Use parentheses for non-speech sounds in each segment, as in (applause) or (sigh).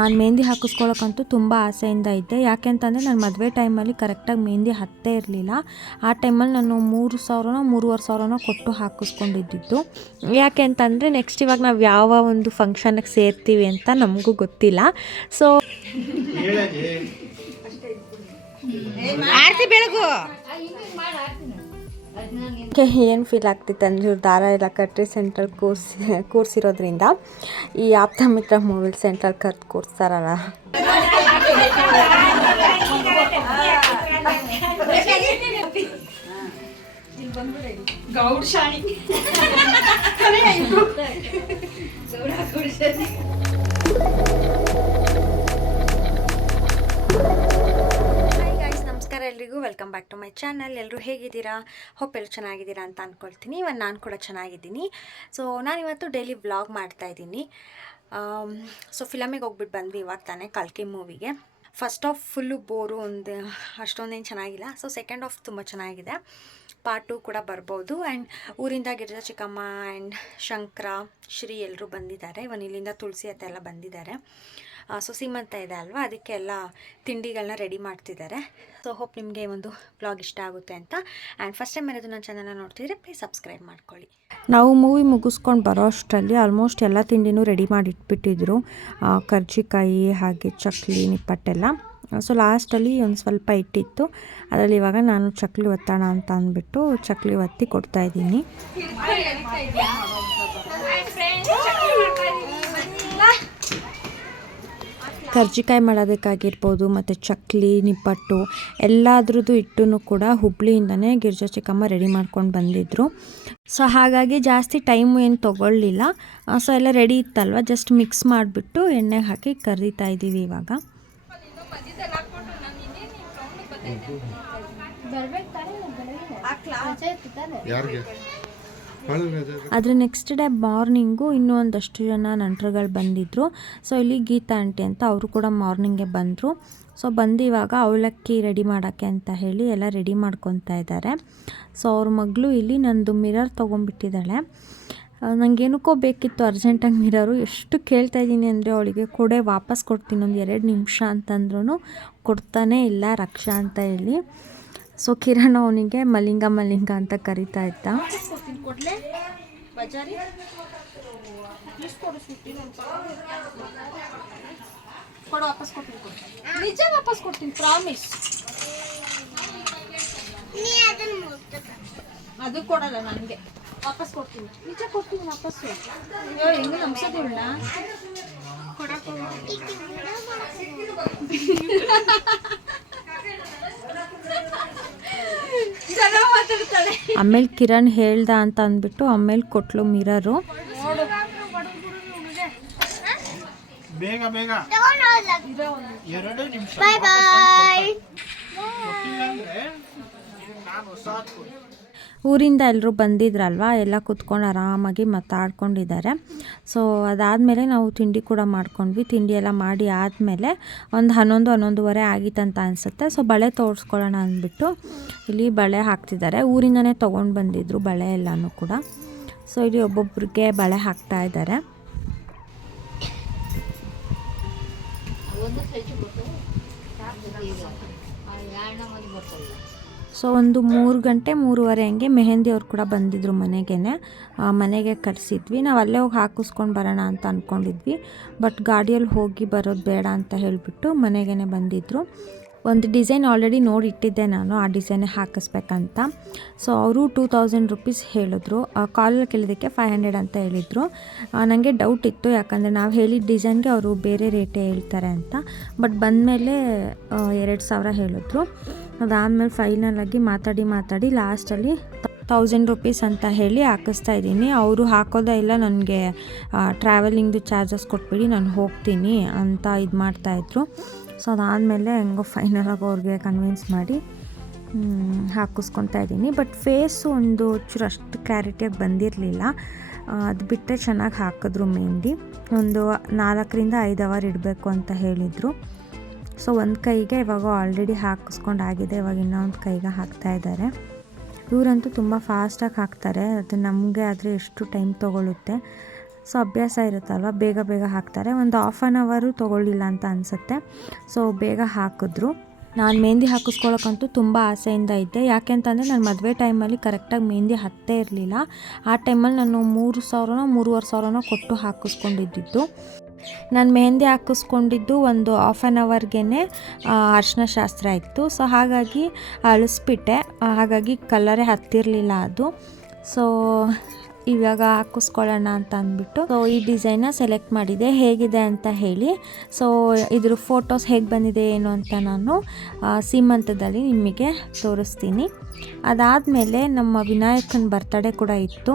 ನಾನು ಮೆಹಂದಿ ಹಾಕಿಸ್ಕೊಳ್ಳೋಕ್ಕಂತೂ ತುಂಬ ಆಸೆಯಿಂದ ಇದ್ದೆ. ಯಾಕೆಂತಂದರೆ ನನ್ನ ಮದುವೆ ಟೈಮಲ್ಲಿ ಕರೆಕ್ಟಾಗಿ ಮೆಹಂದಿ ಹತ್ತೇ ಇರಲಿಲ್ಲ. ಆ ಟೈಮಲ್ಲಿ ನಾನು ಮೂರು ಸಾವಿರನೋ ಮೂರುವರೆ ಸಾವಿರನೋ ಕೊಟ್ಟು ಹಾಕಿಸ್ಕೊಂಡಿದ್ದಿದ್ದು. ಯಾಕೆ ಅಂತಂದರೆ ನೆಕ್ಸ್ಟ್ ಇವಾಗ ನಾವು ಯಾವ ಒಂದು ಫಂಕ್ಷನ್ಗೆ ಸೇರ್ತೀವಿ ಅಂತ ನಮಗೂ ಗೊತ್ತಿಲ್ಲ. ಸೊ ಆರ್ತಿ ಬೆಳಗು. ಏನು ಫೀಲ್ ಆಗ್ತಿತ್ತು ಅಂದರೆ ಇವ್ರು ದಾರ ಎಲ್ಲ ಕಟ್ಟಿ ಸೆಂಟ್ರಲ್ ಕೂರ್ಸಿ ಕೂರಿಸಿರೋದ್ರಿಂದ ಈ ಆಪ್ತ ಮಿತ್ರ ಮೂವಿಲಿ ಸೆಂಟ್ರಲ್ ಕರ್ದು ಕೂರಿಸ್ತಾರಲ್ಲ ಹಾಯ್ ಎಲ್ರಿಗೂ welcome back to my channel. ಎಲ್ಲರೂ ಹೇಗಿದ್ದೀರಾ? ಹೋಪ್ ಎಲ್ಲರೂ ಚೆನ್ನಾಗಿದ್ದೀರಾ ಅಂತ ಅಂದ್ಕೊಳ್ತೀನಿ ಇವತ್ತು ನಾನು ಕೂಡ ಚೆನ್ನಾಗಿದ್ದೀನಿ. ಸೊ ನಾನಿವತ್ತು ಡೈಲಿ ವ್ಲಾಗ್ ಮಾಡ್ತಾ ಇದ್ದೀನಿ. ಸೊ ಫಿಲಮಿಗೆ ಹೋಗ್ಬಿಟ್ಟು ಬಂದ್ವಿ ಇವಾಗ ತಾನೇ, ಕಲ್ಕಿ ಮೂವಿಗೆ ಫಸ್ಟ್ ಆಫ್ ಫುಲ್ಲು ಬೋರು ಒಂದು, ಅಷ್ಟೊಂದೇನು ಚೆನ್ನಾಗಿಲ್ಲ. ಸೊ ಸೆಕೆಂಡ್ ಆಫ್ ತುಂಬ ಚೆನ್ನಾಗಿದೆ. ಪಾರ್ಟ್ ಟು ಕೂಡ ಬರ್ಬೋದು. ಆ್ಯಂಡ್ ಊರಿಂದ ಗಿರಿಜಾ ಚಿಕ್ಕಮ್ಮ ಆ್ಯಂಡ್ ಶಂಕರ, ಶ್ರೀ ಎಲ್ಲರೂ ಬಂದಿದ್ದಾರೆ. ಇವನ್ ಇಲ್ಲಿಂದ ತುಳಸಿ ಅತ್ತೆ ಎಲ್ಲ ಬಂದಿದ್ದಾರೆ. ಸೊ ಸೀಮಂತ ಇದೆ ಅಲ್ವಾ? ಅದಕ್ಕೆ ಎಲ್ಲ ತಿಂಡಿಗಳನ್ನ ರೆಡಿ ಮಾಡ್ತಿದ್ದಾರೆ. ಸೊ ಹೋಪ್ ನಿಮಗೆ ಒಂದು ಬ್ಲಾಗ್ ಇಷ್ಟ ಆಗುತ್ತೆ ಅಂತ. ಆ್ಯಂಡ್ ಫಸ್ಟ್ ಟೈಮ್ ಏನಾದರೂ ನನ್ನ ಚಾನಲ್ನ ನೋಡ್ತಿದ್ರೆ ಪ್ಲೀಸ್ ಸಬ್ಸ್ಕ್ರೈಬ್ ಮಾಡ್ಕೊಳ್ಳಿ. ನಾವು ಮೂವಿ ಮುಗಿಸ್ಕೊಂಡು ಬರೋ ಅಷ್ಟರಲ್ಲಿ ಆಲ್ಮೋಸ್ಟ್ ಎಲ್ಲ ತಿಂಡಿನೂ ರೆಡಿ ಮಾಡಿ ಇಟ್ಬಿಟ್ಟಿದ್ರು ಆ, ಕರ್ಜಿಕಾಯಿ ಹಾಗೆ ಚಕ್ಲಿ ನಿಪ್ಪಟ್ಟೆಲ್ಲ. ಸೊ ಲಾಸ್ಟಲ್ಲಿ ಒಂದು ಸ್ವಲ್ಪ ಇಟ್ಟಿತ್ತು ಅದರಲ್ಲಿ ಇವಾಗ ನಾನು ಚಕ್ಲಿ ಒತ್ತೋಣ ಅಂತ ಅಂದ್ಬಿಟ್ಟು ಚಕ್ಲಿ ಒತ್ತಿ ಕೊಡ್ತಾ ಇದ್ದೀನಿ ಕರ್ಜಿಕಾಯಿ ಮಾಡೋದಕ್ಕಾಗಿರ್ಬೋದು ಮತ್ತು ಚಕ್ಲಿ ನಿಪ್ಪಟ್ಟು ಎಲ್ಲದ್ರದ್ದು ಹಿಟ್ಟನ್ನು ಕೂಡ ಹುಬ್ಳಿಯಿಂದನೇ ಗಿರ್ಜಾ ಚಿಕ್ಕಮ್ಮ ರೆಡಿ ಮಾಡ್ಕೊಂಡು ಬಂದಿದ್ದರು ಸೊ ಹಾಗಾಗಿ ಜಾಸ್ತಿ ಟೈಮು ಏನು ತೊಗೊಳ್ಳಿಲ್ಲ. ಸೊ ಎಲ್ಲ ರೆಡಿ ಇತ್ತಲ್ವ? ಜಸ್ಟ್ ಮಿಕ್ಸ್ ಮಾಡಿಬಿಟ್ಟು ಎಣ್ಣೆಗೆ ಹಾಕಿ ಕರಿತಾ ಇದ್ದೀವಿ ಇವಾಗ. ಯಾರಿಗೆ? ಆದರೆ ನೆಕ್ಸ್ಟ್ ಡೇ ಮಾರ್ನಿಂಗು ಇನ್ನೂ ಒಂದಷ್ಟು ಜನ ನಂಟರುಗಳು ಬಂದಿದ್ದರು ಸೊ ಇಲ್ಲಿ ಗೀತಾ ಆಂಟಿ ಅಂತ ಅವರು ಕೂಡ ಮಾರ್ನಿಂಗೇ ಬಂದರು. ಸೊ ಬಂದು ಇವಾಗ ಅವಲಕ್ಕಿ ರೆಡಿ ಮಾಡೋಕ್ಕೆ ಅಂತ ಹೇಳಿ ಎಲ್ಲ ರೆಡಿ ಮಾಡ್ಕೊತಾ ಇದ್ದಾರೆ ಸೊ ಅವ್ರ ಮಗಳು ಇಲ್ಲಿ ನಂದು ಮಿರರ್ ತೊಗೊಂಡ್ಬಿಟ್ಟಿದ್ದಾಳೆ. ನನಗೇನಕ್ಕೋ ಬೇಕಿತ್ತು ಅರ್ಜೆಂಟಾಗಿ ಮಿರರು ಎಷ್ಟು ಕೇಳ್ತಾ ಇದ್ದೀನಿ ಅಂದರೆ ಅವಳಿಗೆ ಕೊಡೆ ವಾಪಸ್ ಕೊಡ್ತೀನಿ, ಒಂದು ಎರಡು ನಿಮಿಷ ಅಂತಂದ್ರೂ ಕೊಡ್ತಾನೇ ಇಲ್ಲ ರಕ್ಷಾ ಅಂತ ಹೇಳಿ. ಸೊ ಕಿರಣ್ ಅವನಿಗೆ ಮಲಿಂಗ ಮಲಿಂಗ ಅಂತ ಕರಿತಾ ಇದ್ದ. ಕೊಡು ವಾಪಸ್ ಕೊಡ್ತೀನಿ ಕೊಡು. ನಿಜ ವಾಪಸ್ ಕೊಡ್ತೀನಿ ಪ್ರಾಮಿಸ್ ಅದು ಕೊಡಲ್ಲ ನನಗೆ. ವಾಪಸ್ ಕೊಡ್ತೀನಿ. ನಿಜ ಕೊಡ್ತೀನಿ ವಾಪಸ್. ಅಯ್ಯೋ ಹೆಂಗೆ ನಂಬ್ಸೋದಿಲ್ಲ ಕೊಡಕ್ಕೆ (laughs) ಆಮೇಲೆ ಕಿರಣ್ ಹೇಳ್ದ ಅಂತ ಅಂದ್ಬಿಟ್ಟು ಆಮೇಲೆ ಕೊಟ್ಲು ಮಿರರು. ಬೇಗ ಬೇಗ. ಎರಡು ನಿಮಿಷ. ಕೊಟ್ಟಿಲ್ಲ ಅಂದ್ರೆ ನಾನು ಊರಿಂದ ಎಲ್ಲರೂ ಬಂದಿದ್ರಲ್ವ? ಎಲ್ಲ ಕುತ್ಕೊಂಡು ಆರಾಮಾಗಿ ಮಾತಾಡ್ಕೊಂಡಿದ್ದಾರೆ. ಸೊ ಅದಾದಮೇಲೆ ನಾವು ತಿಂಡಿ ಕೂಡ ಮಾಡ್ಕೊಂಡ್ವಿ. ತಿಂಡಿ ಎಲ್ಲ ಮಾಡಿ ಆದಮೇಲೆ ಒಂದು ಹನ್ನೊಂದು, ಹನ್ನೊಂದುವರೆ ಆಗಿತ್ತಂತ ಅನಿಸುತ್ತೆ. ಸೊ ಬಳೆ ತೋರಿಸ್ಕೊಳ್ಳೋಣ ಅಂದ್ಬಿಟ್ಟು ಇಲ್ಲಿ ಬಳೆ ಹಾಕ್ತಿದ್ದಾರೆ. ಊರಿಂದನೇ ತೊಗೊಂಡು ಬಂದಿದ್ರು ಬಳೆ ಎಲ್ಲನೂ ಕೂಡ. ಸೊ ಇಲ್ಲಿ ಒಬ್ಬೊಬ್ರಿಗೆ ಬಳೆ ಹಾಕ್ತಾ ಇದ್ದಾರೆ. ಸೊ ಒಂದು ಮೂರು ಗಂಟೆ, ಮೂರುವರೆ ಹಂಗೆ ಮೆಹಂದಿ ಅವ್ರು ಕೂಡ ಬಂದಿದ್ದರು ಮನೆಗೇನೆ. ಮನೆಗೆ ಕರೆಸಿದ್ವಿ. ನಾವು ಅಲ್ಲೇ ಹೋಗಿ ಹಾಕಿಸ್ಕೊಂಡು ಬರೋಣ ಅಂತ ಅಂದ್ಕೊಂಡಿದ್ವಿ ಬಟ್ ಗಾಡಿಯಲ್ಲಿ ಹೋಗಿ ಬರೋದು ಬೇಡ ಅಂತ ಹೇಳಿಬಿಟ್ಟು ಮನೆಗೇ ಬಂದಿದ್ದರು ಒಂದು ಡಿಸೈನ್ ಆಲ್ರೆಡಿ ನೋಡಿ ಇಟ್ಟಿದ್ದೆ ನಾನು, ಆ ಡಿಸೈನೇ ಹಾಕಿಸ್ಬೇಕಂತ. ಸೊ ಅವರು ಟೂ ತೌಸಂಡ್ ರುಪೀಸ್ ಹೇಳಿದ್ರು. ಕಾಲಲ್ಲಿ ಕೇಳಿದ್ದಕ್ಕೆ ಫೈವ್ ಹಂಡ್ರೆಡ್ ಅಂತ ಹೇಳಿದರು. ನನಗೆ ಡೌಟ್ ಇತ್ತು, ಯಾಕಂದರೆ ನಾವು ಹೇಳಿದ ಡಿಸೈನ್ಗೆ ಅವರು ಬೇರೆ ರೇಟೇ ಹೇಳ್ತಾರೆ ಅಂತ. ಬಟ್ ಬಂದಮೇಲೆ ಎರಡು ಸಾವಿರ ಹೇಳಿದ್ರು. ಅದಾದಮೇಲೆ ಫೈನಲಾಗಿ ಮಾತಾಡಿ ಮಾತಾಡಿ ಲಾಸ್ಟಲ್ಲಿ ತೌಸಂಡ್ ರುಪೀಸ್ ಅಂತ ಹೇಳಿ ಹಾಕಿಸ್ತಾ ಇದ್ದೀನಿ. ಅವರು ಹಾಕೋದೇ ಇಲ್ಲ, ನನಗೆ ಟ್ರಾವೆಲಿಂಗ್ದು ಚಾರ್ಜಸ್ ಕೊಟ್ಬಿಡಿ, ನಾನು ಹೋಗ್ತೀನಿ ಅಂತ ಇದು ಮಾಡ್ತಾಯಿದ್ರು ಸೊ ಅದಾದಮೇಲೆ ಹೆಂಗೋ ಫೈನಲಾಗಿ ಅವ್ರಿಗೆ ಕನ್ವಿನ್ಸ್ ಮಾಡಿ ಹಾಕಿಸ್ಕೊತಾ ಇದ್ದೀನಿ. ಬಟ್ ಫೇಸು ಒಂದು ಚೂರು ಅಷ್ಟು ಕ್ಲಾರಿಟಿಯಾಗಿ ಬಂದಿರಲಿಲ್ಲ. ಅದು ಬಿಟ್ಟರೆ ಚೆನ್ನಾಗಿ ಹಾಕಿದ್ರು ಮೆಹಂದಿ ಒಂದು ನಾಲ್ಕರಿಂದ ಐದು ಅವರ್ ಇಡಬೇಕು ಅಂತ ಹೇಳಿದರು. ಸೊ ಒಂದು ಕೈಗೆ ಇವಾಗ ಆಲ್ರೆಡಿ ಹಾಕಿಸ್ಕೊಂಡು ಆಗಿದೆ ಇವಾಗ ಇನ್ನೊಂದು ಕೈಗೆ ಹಾಕ್ತಾ ಇದ್ದಾರೆ. ಇವರಂತೂ ತುಂಬ ಫಾಸ್ಟಾಗಿ ಹಾಕ್ತಾರೆ. ಅದು ನಮಗೆ ಆದರೆ ಎಷ್ಟು ಟೈಮ್ ತೊಗೊಳುತ್ತೆ. ಸೊ ಅಭ್ಯಾಸ ಇರುತ್ತಲ್ವ, ಬೇಗ ಬೇಗ ಹಾಕ್ತಾರೆ. ಒಂದು ಹಾಫ್ ಆನ್ ಅವರು ತೊಗೊಳ್ಳಿಲ್ಲ ಅಂತ ಅನಿಸುತ್ತೆ. ಸೊ ಬೇಗ ಹಾಕಿದ್ರು. ನಾನು ಮೆಹಂದಿ ಹಾಕಿಸ್ಕೊಳ್ಳೋಕ್ಕಂತೂ ತುಂಬ ಆಸೆಯಿಂದ ಇದ್ದೆ. ಯಾಕೆಂತಂದರೆ ನಾನು ಮದುವೆ ಟೈಮಲ್ಲಿ ಕರೆಕ್ಟಾಗಿ ಮೆಹಂದಿ ಹತ್ತೇ ಇರಲಿಲ್ಲ. ಆ ಟೈಮಲ್ಲಿ ನಾನು ಮೂರು ಸಾವಿರನೋ, ಮೂರುವರೆ ಸಾವಿರನೋ ಕೊಟ್ಟು ಹಾಕಿಸ್ಕೊಂಡಿದ್ದಿದ್ದು. ನಾನು ಮೆಹಂದಿ ಹಾಕಿಸ್ಕೊಂಡಿದ್ದು ಒಂದು ಆಫ್ ಆನ್ ಅವರ್ಗೆ ಅರ್ಶಿನ ಶಾಸ್ತ್ರ ಇತ್ತು. ಸೊ ಹಾಗಾಗಿ ಅಳಿಸ್ಬಿಟ್ಟೆ. ಹಾಗಾಗಿ ಕಲರೇ ಹತ್ತಿರಲಿಲ್ಲ ಅದು. ಸೊ ಇವಾಗ ಹಾಕಿಸ್ಕೊಳ್ಳೋಣ ಅಂತ ಅಂದ್ಬಿಟ್ಟು. ಸೊ ಈ ಡಿಸೈನ್ನ ಸೆಲೆಕ್ಟ್ ಮಾಡಿದೆ. ಹೇಗಿದೆ ಅಂತ ಹೇಳಿ. ಸೊ ಇದ್ರ ಫೋಟೋಸ್ ಹೇಗೆ ಬಂದಿದೆ, ಏನು ಅಂತ ನಾನು ಸೀಮಂತದಲ್ಲಿ ನಿಮಗೆ ತೋರಿಸ್ತೀನಿ. ಅದಾದಮೇಲೆ ನಮ್ಮ ವಿನಾಯಕನ ಬರ್ತಡೇ ಕೂಡ ಇತ್ತು.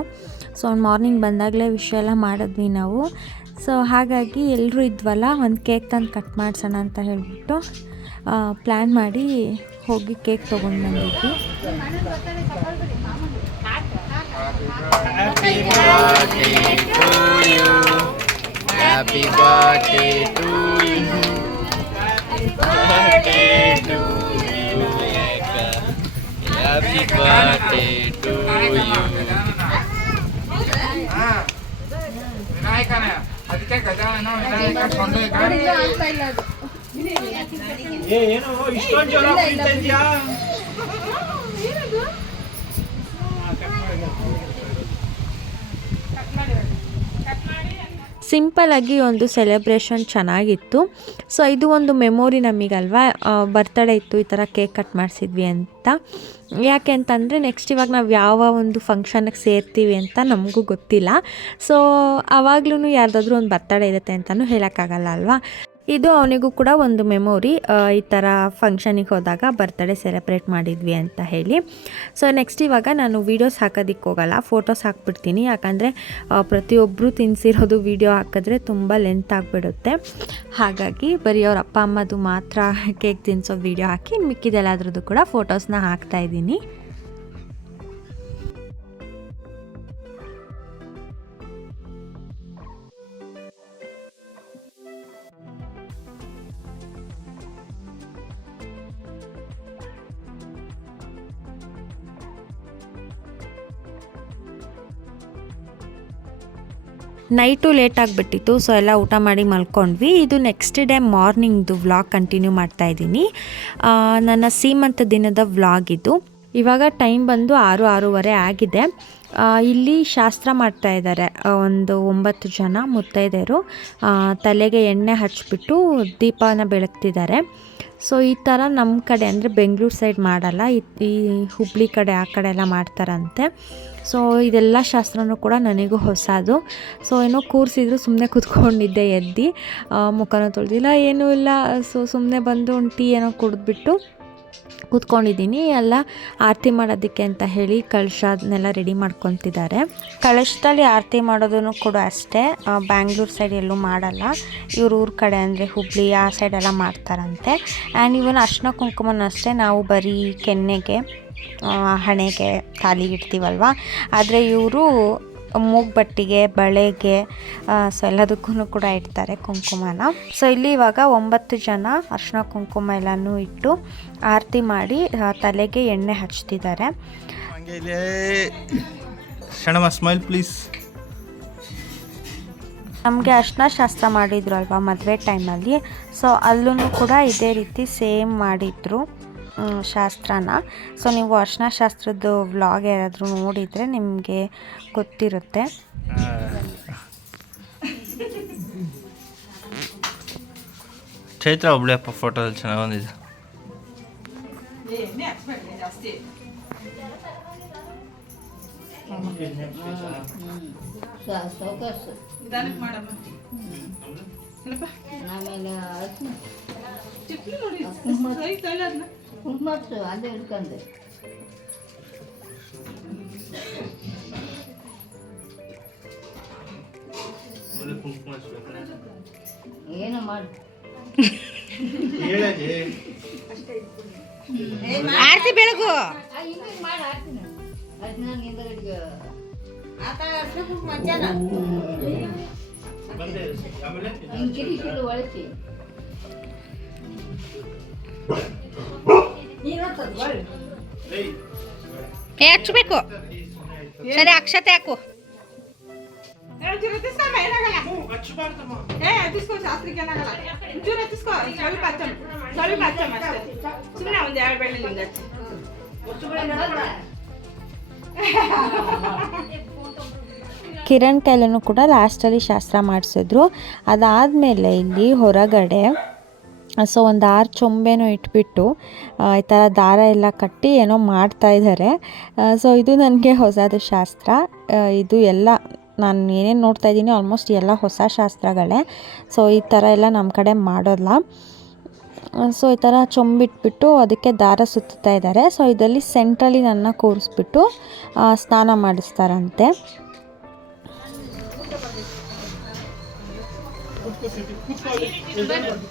ಸೊ ಮಾರ್ನಿಂಗ್ ಬಂದಾಗಲೇ ವಿಷಯ ಎಲ್ಲ ಮಾಡಿದ್ವಿ ನಾವು. ಸೊ ಹಾಗಾಗಿ ಎಲ್ಲರೂ ಇದ್ವಲ್ಲ, ಒಂದು ಕೇಕ್ ತಂದು ಕಟ್ ಮಾಡಿಸೋಣ ಅಂತ ಹೇಳಿಬಿಟ್ಟು ಪ್ಲ್ಯಾನ್ ಮಾಡಿ ಹೋಗಿ ಕೇಕ್ ತೊಗೊಂಡು ಬಂದಿದ್ವಿ. Happy birthday to you. Birthday to you, Eka. Happy birthday to you. ವಿನಾಯಕನೇ ಅದಕ್ಕೆ ಗಜಾನನ ವಿನಾಯಕ ಕೊಂಡೊಯ್ಕ ಏ ಏನು ಇಷ್ಟೊಂದು ಜೋರ ಕುಡಿತಾ ಇದ್ಯಾ ಸಿಂಪಲಾಗಿ ಒಂದು ಸೆಲೆಬ್ರೇಷನ್ ಚೆನ್ನಾಗಿತ್ತು. ಸೊ ಇದು ಒಂದು ಮೆಮೊರಿ ನಮಗಲ್ವಾ? ಬರ್ತಡೇ ಇತ್ತು, ಈ ಥರ ಕೇಕ್ ಕಟ್ ಮಾಡಿಸಿದ್ವಿ ಅಂತ. ಯಾಕೆ ಅಂತಂದರೆ ನೆಕ್ಸ್ಟ್ ಇವಾಗ ನಾವು ಯಾವ ಒಂದು ಫಂಕ್ಷನ್ಗೆ ಸೇರ್ತೀವಿ ಅಂತ ನಮಗೂ ಗೊತ್ತಿಲ್ಲ. ಸೊ ಆವಾಗ್ಲೂ ಯಾರ್ದಾದ್ರೂ ಒಂದು ಬರ್ತಡೇ ಇರುತ್ತೆ ಅಂತಲೂ ಹೇಳೋಕ್ಕಾಗಲ್ಲ, ಅಲ್ವಾ? ಇದು ಅವನಿಗೂ ಕೂಡ ಒಂದು ಮೆಮೊರಿ ಈ ಥರ ಫಂಕ್ಷನಿಗೆ ಹೋದಾಗ ಬರ್ತ್ಡೇ ಸೆಲೆಬ್ರೇಟ್ ಮಾಡಿದ್ವಿ ಅಂತ ಹೇಳಿ. ಸೊ ನೆಕ್ಸ್ಟ್ ಇವಾಗ ನಾನು ವೀಡಿಯೋಸ್ ಹಾಕೋದಿಕ್ಕೆ ಹೋಗಲ್ಲ ಫೋಟೋಸ್ ಹಾಕ್ಬಿಡ್ತೀನಿ. ಯಾಕಂದರೆ ಪ್ರತಿಯೊಬ್ಬರು ತಿನ್ಸಿರೋದು ವೀಡಿಯೋ ಹಾಕಿದ್ರೆ ತುಂಬ ಲೆಂತ್ ಆಗಿಬಿಡುತ್ತೆ. ಹಾಗಾಗಿ ಬರೀ ಅವ್ರ ಅಪ್ಪ, ಅಮ್ಮದು ಮಾತ್ರ ಕೇಕ್ ತಿನ್ನಿಸೋ ವೀಡಿಯೋ ಹಾಕಿ, ಮಿಕ್ಕಿದೆಲ್ಲಾದ್ರದ್ದು ಕೂಡ ಫೋಟೋಸ್ನ ಹಾಕ್ತಾ ನೈಟು ಲೇಟ್ ಆಗಿಬಿಟ್ಟಿತ್ತು ಸೊ ಎಲ್ಲ ಊಟ ಮಾಡಿ ಮಲ್ಕೊಂಡ್ವಿ. ಇದು ನೆಕ್ಸ್ಟ್ ಡೇ ಮಾರ್ನಿಂಗ್ದು ವ್ಲಾಗ್ ಕಂಟಿನ್ಯೂ ಮಾಡ್ತಾ ಇದ್ದೀನಿ. ನನ್ನ ಸೀಮಂತ ದಿನದ ವ್ಲಾಗ್ ಇದು. ಇವಾಗ ಟೈಮ್ ಬಂದು ಆರು, ಆರೂವರೆ ಆಗಿದೆ. ಇಲ್ಲಿ ಶಾಸ್ತ್ರ ಮಾಡ್ತಾ ಇದ್ದಾರೆ. ಒಂದು ಒಂಬತ್ತು ಜನ ಮುತ್ತೈದೆಯರು ತಲೆಗೆ ಎಣ್ಣೆ ಹಚ್ಚಿಬಿಟ್ಟು ದೀಪನ ಬೆಳಗ್ತಿದ್ದಾರೆ. ಸೊ ಈ ಥರ ನಮ್ಮ ಕಡೆ ಅಂದರೆ ಬೆಂಗಳೂರು ಸೈಡ್ ಮಾಡಲ್ಲ. ಈ- ಹುಬ್ಳಿ ಕಡೆ, ಆ ಕಡೆ ಎಲ್ಲ ಮಾಡ್ತಾರಂತೆ. ಸೊ ಇದೆಲ್ಲ ಶಾಸ್ತ್ರನೂ ಕೂಡ ನನಗೂ ಹೊಸದು. ಸೊ ಏನೋ ಕೂರಿಸಿದ್ರು ಸುಮ್ಮನೆ ಕೂತ್ಕೊಂಡಿದ್ದೆ ಎದ್ದು. ಮುಖನೂ ತೊಳೆದಿಲ್ಲ ಏನೂ ಇಲ್ಲ. ಸೊ ಸುಮ್ಮನೆ ಬಂದು ಒಂದು ಟೀ ಏನೋ ಕುಡಿದ್ಬಿಟ್ಟು ಕೂತ್ಕೊಂಡಿದ್ದೀನಿ. ಎಲ್ಲ ಆರತಿ ಮಾಡೋದಕ್ಕೆ ಅಂತ ಹೇಳಿ ಕಳಶ ಅದನ್ನೆಲ್ಲ ರೆಡಿ ಮಾಡ್ಕೊತಿದ್ದಾರೆ. ಕಳಶದಲ್ಲಿ ಆರತಿ ಮಾಡೋದನ್ನು ಕೂಡ ಅಷ್ಟೇ. ಬ್ಯಾಂಗ್ಳೂರ್ ಸೈಡ್ ಎಲ್ಲೂ ಮಾಡಲ್ಲ. ಇವ್ರ ಊರ ಕಡೆ ಅಂದರೆ ಹುಬ್ಳಿ, ಆ ಸೈಡೆಲ್ಲ ಮಾಡ್ತಾರಂತೆ. ಆ್ಯಂಡ್ ಇವನ್ ಅರ್ಶಿನ ಕುಂಕುಮನ ಅಷ್ಟೇ ನಾವು ಬರೀ ಕೆನ್ನೆಗೆ ಹಣೆಗೆ ತಾಲಿಗೆ ಇಡ್ತೀವಲ್ವ? ಆದರೆ ಇವರು ಮೂಗ್ಬಟ್ಟಿಗೆ ಬಳೆಗೆ ಸೊ ಎಲ್ಲದಕ್ಕೂ ಕೂಡ ಇಡ್ತಾರೆ ಕುಂಕುಮನ. ಸೊ ಇಲ್ಲಿ ಇವಾಗ ಒಂಬತ್ತು ಜನ ಅರ್ಶಿನ ಕುಂಕುಮ ಎಲ್ಲನೂ ಇಟ್ಟು ಆರತಿ ಮಾಡಿ ತಲೆಗೆ ಎಣ್ಣೆ ಹಚ್ತಿದ್ದಾರೆ. ಸ್ಮೈಲ್ ಪ್ಲೀಸ್ ನಮಗೆ ಅರ್ಶಿನ ಶಾಸ್ತ್ರ ಮಾಡಿದ್ರು ಅಲ್ವಾ ಮದುವೆ ಟೈಮಲ್ಲಿ ಸೊ ಅಲ್ಲೂ ಕೂಡ ಇದೇ ರೀತಿ ಸೇಮ್ ಮಾಡಿದ್ರು. ಶಾಸ್ತ್ರನ ಸೊ ನೀವು ಅರ್ಶಿನ ಶಾಸ್ತ್ರದ ವ್ಲಾಗ್ ಯಾರಾದರೂ ನೋಡಿದರೆ ನಿಮಗೆ ಗೊತ್ತಿರುತ್ತೆ ಚೈತ್ರ ಒಬ್ಳೆ ಅಪ್ಪ ಫೋಟೋದಲ್ಲಿ ಚೆನ್ನಾಗಿ ಬಂದಿದೆ ಆಮೇಲೆ ಕುಂಕುಮ ಅದೇ ಹಿಡ್ಕೊಂಡೆ ಏನು ಮಾಡಿ ಹೇಳಜಿ ಹಿಂಗೆ ಮಾಡಿ (laughs) ಒಳಸಿ ಹಚ್ಚಬೇಕು ಸರಿ ಅಕ್ಷತೆ ಹಾಕು. ಏ. ಕಿರಣ್ ಕೈಲೂ ಕೂಡ ಲಾಸ್ಟಲ್ಲಿ ಶಾಸ್ತ್ರ ಮಾಡಿಸಿದ್ರು. ಅದಾದಮೇಲೆ ಇಲ್ಲಿ ಹೊರಗಡೆ ಸೊ ಒಂದು ಆರು ಚೊಂಬೆನೂ ಇಟ್ಬಿಟ್ಟು ಈ ಥರ ದಾರ ಎಲ್ಲ ಕಟ್ಟಿ ಏನೋ ಮಾಡ್ತಾ ಇದ್ದಾರೆ. ಸೊ ಇದು ನನಗೆ ಹೊಸದು ಶಾಸ್ತ್ರ. ಇದು ಎಲ್ಲ ನಾನು ಏನೇನು ನೋಡ್ತಾ ಇದ್ದೀನಿ, ಆಲ್ಮೋಸ್ಟ್ ಎಲ್ಲ ಹೊಸ ಶಾಸ್ತ್ರಗಳೇ. ಸೊ ಈ ಥರ ಎಲ್ಲ ನಮ್ಮ ಕಡೆ ಮಾಡೋಲ್ಲ. ಸೊ ಈ ಥರ ಚೊಂಬಿಟ್ಬಿಟ್ಟು ಅದಕ್ಕೆ ದಾರ ಸುತ್ತಾ ಇದ್ದಾರೆ. ಸೊ ಇದರಲ್ಲಿ ಸೆಂಟ್ರಲ್ಲಿ ನನ್ನ ಕೂರಿಸ್ಬಿಟ್ಟು ಸ್ನಾನ ಮಾಡಿಸ್ತಾರಂತೆ. ರಾತ್ರಿ ಹೇಳೋದು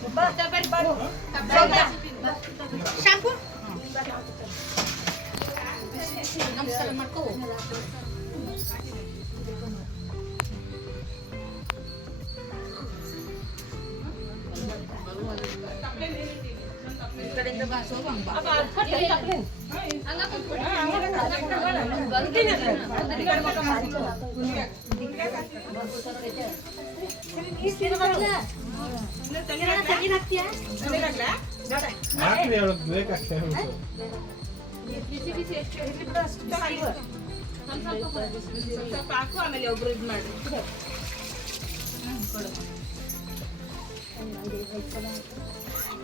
ಬೇಕಾಗ್ತದೆ ಹೇಳ್ಬಿಟ್ಟು. ಸ್ವಲ್ಪ ಹಾಕು ಆಮೇಲೆ ಒಬ್ರು ಇದು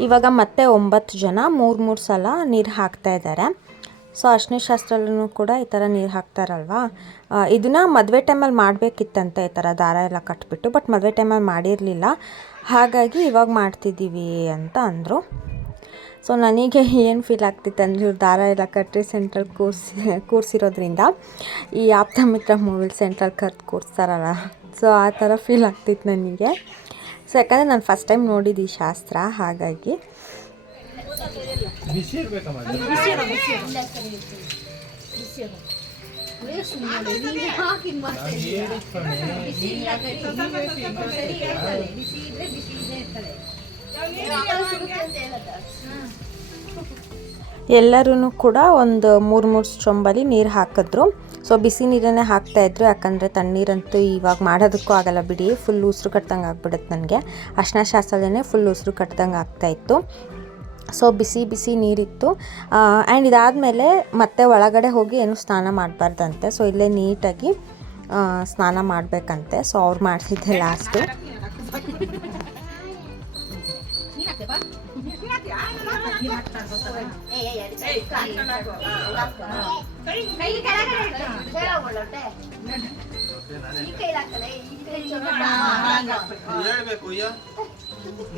ಇವಾಗ ಮತ್ತೆ ಒಂಬತ್ತು ಜನ ಮೂರು ಮೂರು ಸಲ ನೀರು ಹಾಕ್ತಾ ಇದ್ದಾರೆ ಸೊ ಅರ್ಶಿನ ಶಾಸ್ತ್ರಲ್ಲೂ ಕೂಡ ಈ ಥರ ನೀರು ಹಾಕ್ತಾರಲ್ವಾ? ಇದನ್ನು ಮದುವೆ ಟೈಮಲ್ಲಿ ಮಾಡಬೇಕಿತ್ತಂತೆ ಈ ಥರ ದಾರ ಎಲ್ಲ ಕಟ್ಬಿಟ್ಟು ಬಟ್ ಮದುವೆ ಟೈಮಲ್ಲಿ ಮಾಡಿರಲಿಲ್ಲ. ಹಾಗಾಗಿ ಇವಾಗ ಮಾಡ್ತಿದ್ದೀವಿ ಅಂತ ಅಂದರು. ಸೊ ನನಗೆ ಏನು ಫೀಲ್ ಆಗ್ತಿತ್ತು ಅಂದರೆ ಇವ್ರು ದಾರ ಎಲ್ಲ ಕಟ್ಟಿ ಸೆಂಟ್ರಲ್ ಕೂರಿಸಿ ಕೂರಿಸಿರೋದ್ರಿಂದ, ಈ ಆಪ್ತ ಮಿತ್ರ ಮೂವಿಲಿ ಸೆಂಟ್ರಲ್ ಕರ್ದು ಕೂರಿಸ್ತಾರಲ್ಲ ಸೊ ಆ ಥರ ಫೀಲ್ ಆಗ್ತಿತ್ತು ನನಗೆ. ಸೊ ಯಾಕಂದರೆ ನಾನು ಫಸ್ಟ್ ಟೈಮ್ ನೋಡಿದ್ದು ಶಾಸ್ತ್ರ, ಹಾಗಾಗಿ. ಬಿಸಿ ಇರ್ಬೇಕಮ್ಮ. ಎಲ್ಲರೂ ಕೂಡ ಒಂದು ಮೂರು ಮೂರು ಚೊಂಬಲಿ ನೀರು ಹಾಕಿದ್ರು. ಸೊ ಬಿಸಿ ನೀರನ್ನೇ ಹಾಕ್ತಾ ಇದ್ರು. ಯಾಕಂದರೆ ತಣ್ಣೀರಂತೂ ಇವಾಗ ಮಾಡೋದಕ್ಕೂ ಆಗಲ್ಲ ಬಿಡಿ. ಫುಲ್ ಉಸಿರು ಕಟ್ದಂಗೆ ಆಗ್ಬಿಡುತ್ತೆ ನನಗೆ. ಅರ್ಶನ ಶಾಸ್ತ್ರದಲ್ಲೇ ಫುಲ್ ಉಸಿರು ಕಟ್ದಂಗೆ ಆಗ್ತಾಯಿತ್ತು ಸೊ ಬಿಸಿ ಬಿಸಿ ನೀರಿತ್ತು. ಆ್ಯಂಡ್ ಇದಾದಮೇಲೆ ಮತ್ತೆ ಒಳಗಡೆ ಹೋಗಿ ಏನು ಸ್ನಾನ ಮಾಡಬಾರ್ದಂತೆ. ಸೊ ಇಲ್ಲೇ ನೀಟಾಗಿ ಸ್ನಾನ ಮಾಡಬೇಕಂತೆ. ಸೊ ಅವ್ರು ಮಾಡಿಸಿದ್ದೆ ಲಾಸ್ಟು ಹೇಳ್ಬೇಕು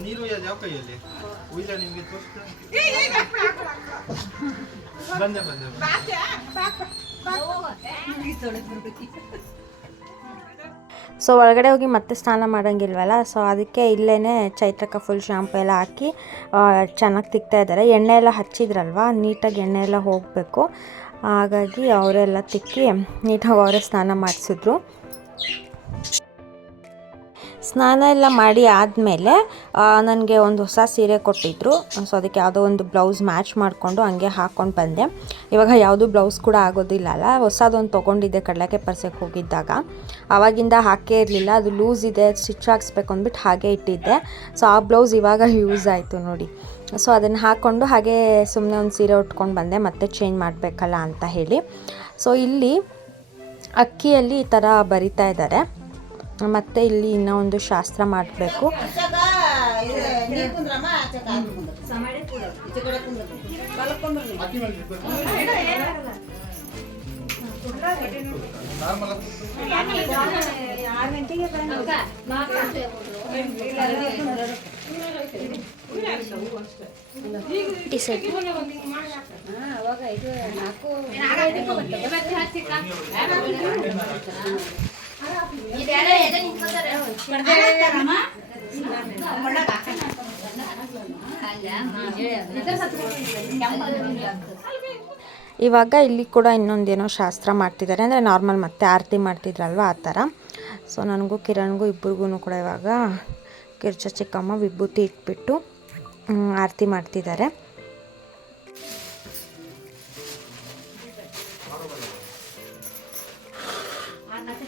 ನೀರು ಯಾವ ಕೈಯಲ್ಲಿ? ನಿಮಗೆ ತೋರಿಸ್ತಾ? ಬಂದೆ ಬಂದೆ ಬಂದೆ. ಸೊ ಒಳಗಡೆ ಹೋಗಿ ಮತ್ತೆ ಸ್ನಾನ ಮಾಡೋಂಗಿಲ್ವಲ್ಲ? ಸೊ ಅದಕ್ಕೆ ಇಲ್ಲೇ ಚೈತ್ರಕ ಫುಲ್ ಶಾಂಪು ಎಲ್ಲ ಹಾಕಿ ಚೆನ್ನಾಗಿ ತಿಕ್ತಾ ಇದ್ದಾರೆ. ಎಣ್ಣೆ ಎಲ್ಲ ಹಚ್ಚಿದ್ರಲ್ವ? ನೀಟಾಗಿ ಎಣ್ಣೆ ಎಲ್ಲ ಹೋಗಬೇಕು. ಹಾಗಾಗಿ ಅವರೆಲ್ಲ ತಿಕ್ಕಿ ನೀಟಾಗಿ ಅವರೇ ಸ್ನಾನ ಮಾಡಿಸಿದ್ರು. ಸ್ನಾನ ಎಲ್ಲ ಮಾಡಿ ಆದಮೇಲೆ ನನಗೆ ಒಂದು ಹೊಸ ಸೀರೆ ಕೊಟ್ಟಿದ್ದರು ಸೊ ಅದಕ್ಕೆ ಯಾವುದೋ ಒಂದು ಬ್ಲೌಸ್ ಮ್ಯಾಚ್ ಮಾಡಿಕೊಂಡು ಹಂಗೆ ಹಾಕ್ಕೊಂಡು ಬಂದೆ. ಇವಾಗ ಯಾವುದೂ ಬ್ಲೌಸ್ ಕೂಡ ಆಗೋದಿಲ್ಲ ಅಲ್ಲ. ಹೊಸದೊಂದು ತೊಗೊಂಡಿದ್ದೆ ಕಡಲಕ್ಕೆ ಪರ್ಸಕ್ಕೆ ಹೋಗಿದ್ದಾಗ. ಆವಾಗಿಂದ ಹಾಕೇ ಇರಲಿಲ್ಲ. ಅದು ಲೂಸ್ ಇದೆ, ಸ್ಟಿಚ್ ಹಾಕ್ಸ್ಬೇಕು ಅಂದ್ಬಿಟ್ಟು ಹಾಗೆ ಇಟ್ಟಿದ್ದೆ. ಸೊ ಆ ಬ್ಲೌಸ್ ಇವಾಗ ಯೂಸ್ ಆಯಿತು ನೋಡಿ. ಸೊ ಅದನ್ನು ಹಾಕ್ಕೊಂಡು ಹಾಗೆ ಸುಮ್ಮನೆ ಒಂದು ಸೀರೆ ಉಟ್ಕೊಂಡು ಬಂದೆ. ಮತ್ತೆ ಚೇಂಜ್ ಮಾಡಬೇಕಲ್ಲ ಅಂತ ಹೇಳಿ. ಸೊ ಇಲ್ಲಿ ಅಕ್ಕಿಯಲ್ಲಿ ಈ ಥರ ಬರಿತಾ ಇದ್ದಾರೆ. ಮತ್ತು ಇಲ್ಲಿ ಇನ್ನೊಂದು ಶಾಸ್ತ್ರ ಮಾಡಬೇಕು. ಇವಾಗ ಇಲ್ಲಿ ಕೂಡ ಇನ್ನೊಂದೇನೋ ಶಾಸ್ತ್ರ ಮಾಡ್ತಿದ್ದಾರೆ. ಅಂದರೆ ನಾರ್ಮಲ್ ಮತ್ತೆ ಆರತಿ ಮಾಡ್ತಿದ್ರಲ್ವ ಆ ಥರ. ಸೊ ನನಗೂ ಕಿರಣ್ಗೂ ಇಬ್ಬರಿಗೂ ಕೂಡ ಇವಾಗ ಕಿರ್ಚ ಚಿಕ್ಕಮ್ಮ ವಿಭೂತಿ ಇಟ್ಬಿಟ್ಟು ಆರತಿ ಮಾಡ್ತಿದ್ದಾರೆ.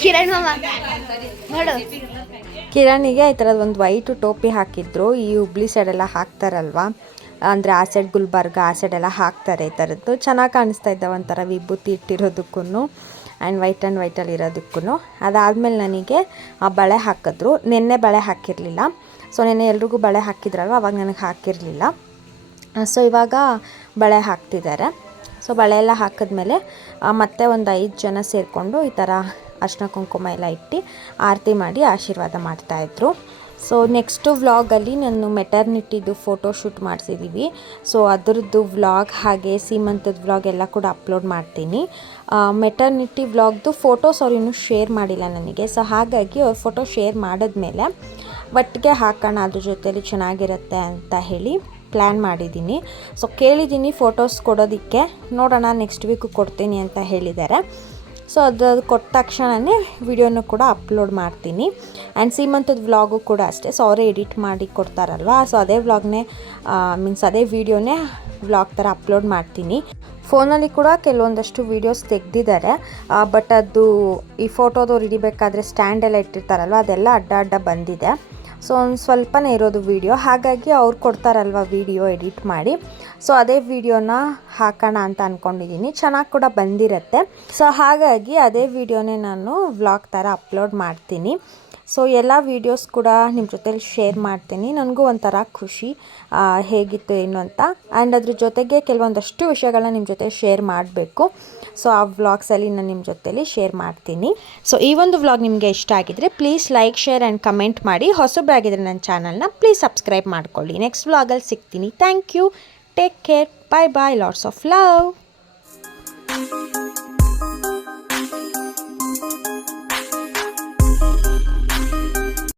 ಕಿರಣ್ ಮಾಮ. ನೋಡು ಕಿರಣಿಗೆ ಈ ಥರದ್ದು ಒಂದು ವೈಟು ಟೋಪಿ ಹಾಕಿದ್ರು. ಈ ಹುಬ್ಳಿ ಸೈಡೆಲ್ಲ ಹಾಕ್ತಾರಲ್ವ? ಅಂದರೆ ಆ ಸೈಡ್ ಗುಲ್ಬರ್ಗ, ಆ ಸೈಡೆಲ್ಲ ಹಾಕ್ತಾರೆ ಈ ಥರದ್ದು. ಚೆನ್ನಾಗಿ ಕಾಣಿಸ್ತಾ ಇದ್ದಾವೆ ಒಂಥರ ವಿಭೂತಿ ಇಟ್ಟಿರೋದಕ್ಕೂ ಆ್ಯಂಡ್ ವೈಟ್ ಆ್ಯಂಡ್ ವೈಟಲ್ಲಿ ಇರೋದಕ್ಕೂ ಅದಾದಮೇಲೆ ನನಗೆ ಆ ಬಳೆ ಹಾಕಿದ್ರು. ನಿನ್ನೆ ಬಳೆ ಹಾಕಿರಲಿಲ್ಲ. ಸೊ ನಿನ್ನೆ ಎಲ್ರಿಗೂ ಬಳೆ ಹಾಕಿದ್ರಲ್ವ? ಅವಾಗ ನನಗೆ ಹಾಕಿರಲಿಲ್ಲ. ಸೊ ಇವಾಗ ಬಳೆ ಹಾಕ್ತಿದ್ದಾರೆ. ಸೊ ಬಳೆ ಎಲ್ಲ ಹಾಕಿದ್ಮೇಲೆ ಮತ್ತೆ ಒಂದು ಐದು ಜನ ಸೇರಿಕೊಂಡು ಈ ಥರ ಅರ್ಶಿನ ಕುಂಕುಮ ಎಲ್ಲ ಇಟ್ಟು ಆರತಿ ಮಾಡಿ ಆಶೀರ್ವಾದ ಮಾಡ್ತಾಯಿದ್ರು ಸೊ ನೆಕ್ಸ್ಟು ವ್ಲಾಗಲ್ಲಿ ನಾನು ಮೆಟರ್ನಿಟಿದು ಫೋಟೋ ಶೂಟ್ ಮಾಡಿಸಿದ್ದೀವಿ ಸೊ ಅದರದ್ದು ವ್ಲಾಗ್ ಹಾಗೆ ಸೀಮಂತದ ವ್ಲಾಗ್ ಎಲ್ಲ ಕೂಡ ಅಪ್ಲೋಡ್ ಮಾಡ್ತೀನಿ. ಮೆಟರ್ನಿಟಿ ವ್ಲಾಗ್ದು ಫೋಟೋಸ್ ಅವ್ರು ಇನ್ನೂ ಶೇರ್ ಮಾಡಿಲ್ಲ ನನಗೆ. ಸೊ ಹಾಗಾಗಿ ಅವ್ರ ಫೋಟೋ ಶೇರ್ ಮಾಡಿದ್ಮೇಲೆ ಒಟ್ಟಿಗೆ ಹಾಕೋಣ, ಅದ್ರ ಜೊತೆಯಲ್ಲಿ ಚೆನ್ನಾಗಿರುತ್ತೆ ಅಂತ ಹೇಳಿ ಪ್ಲ್ಯಾನ್ ಮಾಡಿದ್ದೀನಿ. ಸೊ ಕೇಳಿದ್ದೀನಿ ಫೋಟೋಸ್ ಕೊಡೋದಕ್ಕೆ. ನೋಡೋಣ ನೆಕ್ಸ್ಟ್ ವೀಕು ಕೊಡ್ತೀನಿ ಅಂತ ಹೇಳಿದ್ದಾರೆ. ಸೊ ಅದು ಕೊಟ್ಟ ತಕ್ಷಣವೇ ವಿಡಿಯೋನು ಕೂಡ ಅಪ್ಲೋಡ್ ಮಾಡ್ತೀನಿ. ಆ್ಯಂಡ್ ಸೀಮಂತದ ವ್ಲಾಗು ಕೂಡ ಅಷ್ಟೇ. ಸೊ ಅವರೇ ಎಡಿಟ್ ಮಾಡಿ ಕೊಡ್ತಾರಲ್ವಾ? ಸೊ ಅದೇ ವ್ಲಾಗ್ನೇ ಮೀನ್ಸ್ ಅದೇ ವಿಡಿಯೋನೇ ವ್ಲಾಗ್ ಥರ ಅಪ್ಲೋಡ್ ಮಾಡ್ತೀನಿ. ಫೋನಲ್ಲಿ ಕೂಡ ಕೆಲವೊಂದಷ್ಟು ವೀಡಿಯೋಸ್ ತೆಗೆದಿದ್ದಾರೆ. ಬಟ್ ಅದು ಈ ಫೋಟೋದವ್ರು ಹಿಡಿಬೇಕಾದ್ರೆ ಸ್ಟ್ಯಾಂಡೆಲ್ಲ ಇಟ್ಟಿರ್ತಾರಲ್ವ? ಅದೆಲ್ಲ ಅಡ್ಡ ಅಡ್ಡ ಬಂದಿದೆ. ಸೊ ಒಂದು ಸ್ವಲ್ಪನೇ ಇರೋದು ವಿಡಿಯೋ ಹಾಗಾಗಿ ಅವ್ರು ಕೊಡ್ತಾರಲ್ವ ವಿಡಿಯೋ ಎಡಿಟ್ ಮಾಡಿ. ಸೊ ಅದೇ ವಿಡಿಯೋನ ಹಾಕೋಣ ಅಂತ ಅಂದ್ಕೊಂಡಿದ್ದೀನಿ ಚೆನ್ನಾಗಿ ಕೂಡ ಬಂದಿರತ್ತೆ. ಸೊ ಹಾಗಾಗಿ ಅದೇ ವಿಡಿಯೋನೇ ನಾನು ವ್ಲಾಗ್ ಥರ ಅಪ್ಲೋಡ್ ಮಾಡ್ತೀನಿ. ಸೊ ಎಲ್ಲ ವೀಡಿಯೋಸ್ ಕೂಡ ನಿಮ್ಮ ಜೊತೆಲಿ ಶೇರ್ ಮಾಡ್ತೀನಿ. ನನಗೂ ಒಂಥರ ಖುಷಿ ಹೇಗಿತ್ತು ಏನು ಅಂತ. ಆ್ಯಂಡ್ ಅದ್ರ ಜೊತೆಗೆ ಕೆಲವೊಂದಷ್ಟು ವಿಷಯಗಳನ್ನ ನಿಮ್ಮ ಜೊತೆ ಶೇರ್ ಮಾಡಬೇಕು. ಸೊ ಆ ವ್ಲಾಗ್ಸಲ್ಲಿ ನಾನು ನಿಮ್ಮ ಜೊತೆಲಿ ಶೇರ್ ಮಾಡ್ತೀನಿ. ಸೊ ಈ ಒಂದು ವ್ಲಾಗ್ ನಿಮಗೆ ಇಷ್ಟ ಆಗಿದ್ರೆ please like share and comment ಮಾಡಿ. ಹೊಸಬ್ರಾಗಿದ್ರೆ ನನ್ನ ಚಾನಲ್ನ ಪ್ಲೀಸ್ ಸಬ್ಸ್ಕ್ರೈಬ್ ಮಾಡ್ಕೊಳ್ಳಿ. ನೆಕ್ಸ್ಟ್ ವ್ಲಾಗಲ್ಲಿ ಸಿಗ್ತೀನಿ. Thank you take care bye bye lots of love